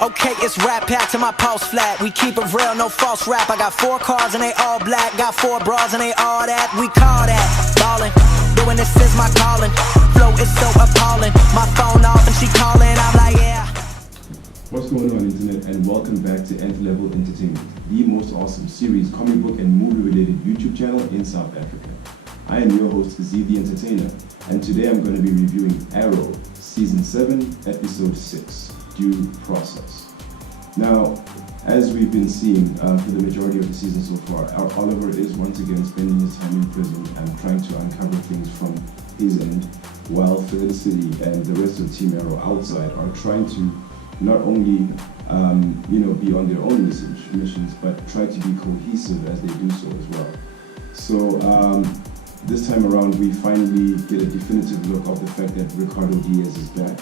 Okay, it's rap pack to my pulse flat. We keep it real, no false rap. I got 4 cars and they all black. Got 4 bras and they all that. We call that ballin'. Doing this is my calling. Flow is so appalling. My phone off and she calling. I'm like, yeah. What's going on, internet, and welcome back to Nth-Level Entertainment, the most awesome series, comic book and movie related YouTube channel in South Africa. I am your host, Z the Entertainer, and today I'm going to be reviewing Arrow, Season 7, Episode 6, Due Process. Now, as we've been seeing for the majority of the season so far, our Oliver is once again spending his time in prison and trying to uncover things from his end, while Felicity and the rest of Team Arrow outside are trying to not only be on their own missions, but try to be cohesive as they do so as well. So this time around, we finally get a definitive look of the fact that Ricardo Diaz is back.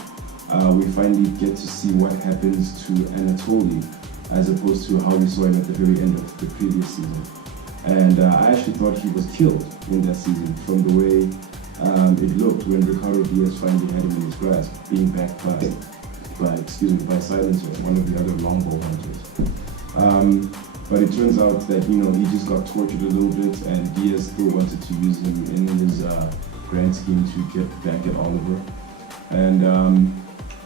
We finally get to see what happens to Anatoly, as opposed to how we saw him at the very end of the previous season. And I actually thought he was killed in that season from the way it looked when Ricardo Diaz finally had him in his grasp, being backed by Silencer, one of the other longbow hunters. But it turns out that he just got tortured a little bit, and Diaz still wanted to use him in his grand scheme to get back at Oliver. And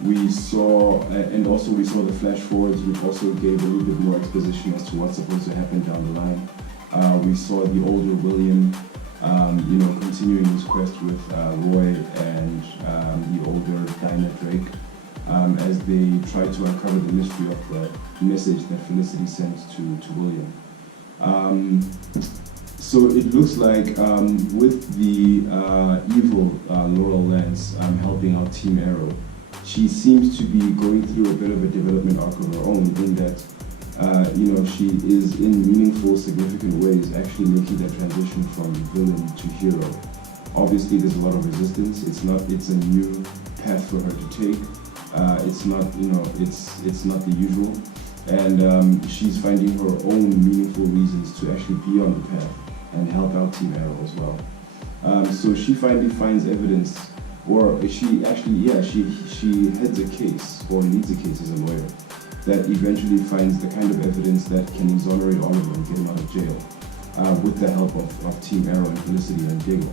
we saw the flash forwards, which also gave a little bit more exposition as to what's supposed to happen down the line. We saw the older William, continuing his quest with Roy and the older Dinah Drake. As they try to uncover the mystery of the message that Felicity sent to William. So it looks like with the evil Laurel Lance helping out Team Arrow, she seems to be going through a bit of a development arc of her own, in that she is in meaningful, significant ways actually making that transition from villain to hero. Obviously, there's a lot of resistance. It's a new path for her to take. It's not the usual, and she's finding her own meaningful reasons to actually be on the path and help out Team Arrow as well. So she finally finds evidence, or she heads a case, or leads a case as a lawyer, that eventually finds the kind of evidence that can exonerate Oliver and get him out of jail, with the help of Team Arrow and Felicity and Diggle.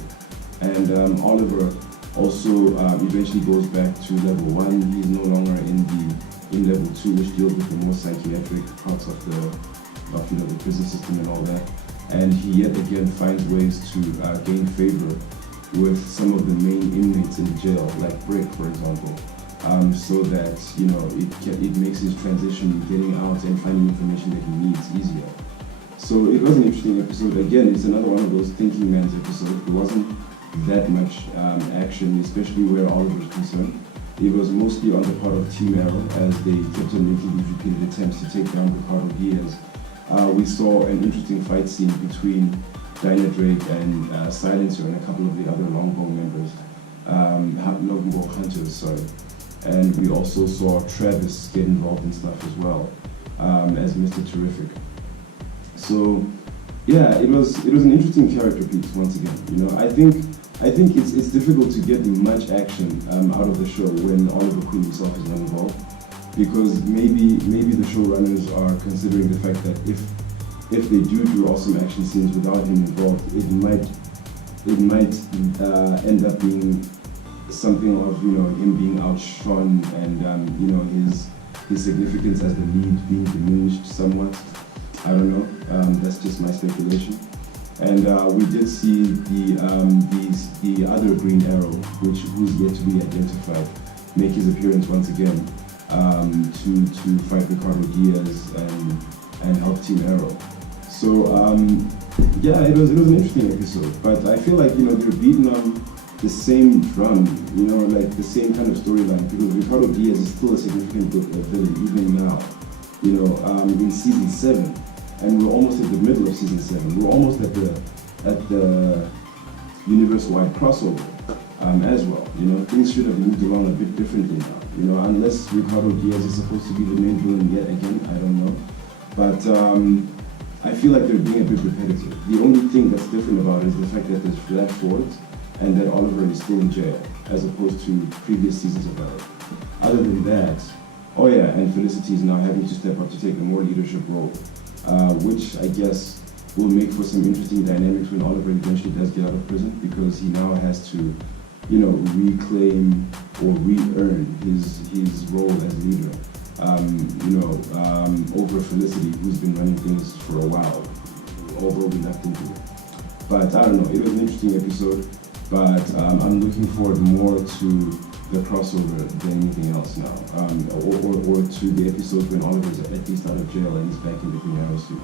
And Oliver also eventually goes back to level 1. He's no longer in level 2, which deals with the more psychiatric parts of the prison system and all that. And he yet again finds ways to gain favor with some of the main inmates in the jail, like Brick, for example, so that it makes his transition, getting out and finding information that he needs, easier. So it was an interesting episode. Again, it's another one of those thinking man's episodes. It wasn't that much action, especially where Oliver is concerned. It was mostly on the part of Team Arrow, as they kept on making these repeated attempts to take down Ricardo Diaz. We saw an interesting fight scene between Dinah Drake and Silencer and a couple of the other longbow members, longbow hunters, sorry. And we also saw Travis get involved in stuff as well, as Mr. Terrific. So yeah, it was an interesting character piece once again. I think it's difficult to get much action out of the show when Oliver Queen himself is not involved, because maybe the showrunners are considering the fact that if they do awesome action scenes without him involved, it might end up being something of him being outshone and his significance as the lead being diminished somewhat. I don't know. That's just my speculation. And we did see the other Green Arrow, who's yet to be identified, make his appearance once again to fight Ricardo Diaz and help Team Arrow. So yeah, it was an interesting episode. But I feel like they're beating on the same drum, like the same kind of storyline, because Ricardo Diaz is still a significant villain even now. In season 7. And we're almost at the middle of season 7. We're almost at the universe-wide crossover as well. Things should have moved along a bit differently now. Unless Ricardo Diaz is supposed to be the main villain yet again, I don't know. But I feel like they're being a bit repetitive. The only thing that's different about it is the fact that there's flash forwards and that Oliver is still in jail, as opposed to previous seasons of Arrow. Other than that, Oh yeah, and Felicity is now having to step up to take a more leadership role, which I guess will make for some interesting dynamics when Oliver eventually does get out of prison, because he now has to, you know, reclaim or re-earn his role as leader. Over Felicity, who's been running things for a while, although we left him to. But I don't know, it was an interesting episode, but I'm looking forward more to the crossover than anything else now, or to the episodes when Oliver's at least out of jail and he's back in the Green Arrow suit.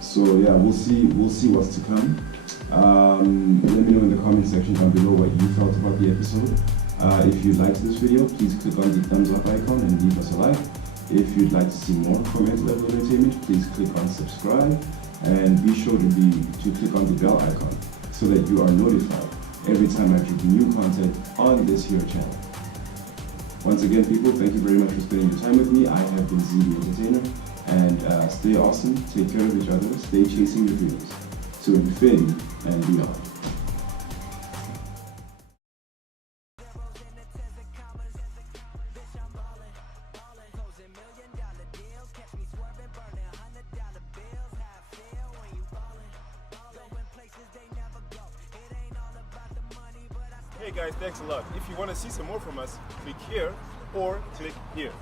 So yeah, we'll see what's to come. Let me know in the comment section down below what you felt about the episode. If you liked this video, please click on the thumbs up icon and leave us a like. If you'd like to see more from Nth-Level Entertainment, please click on subscribe and be sure to click on the bell icon so that you are notified every time I drop new content on this here channel. Once again, people, thank you very much for spending your time with me. I have been Z the Entertainer, and stay awesome, take care of each other, stay chasing your dreams to infinity and beyond. Hey guys, thanks a lot. If you want to see some more from us, click here or click here.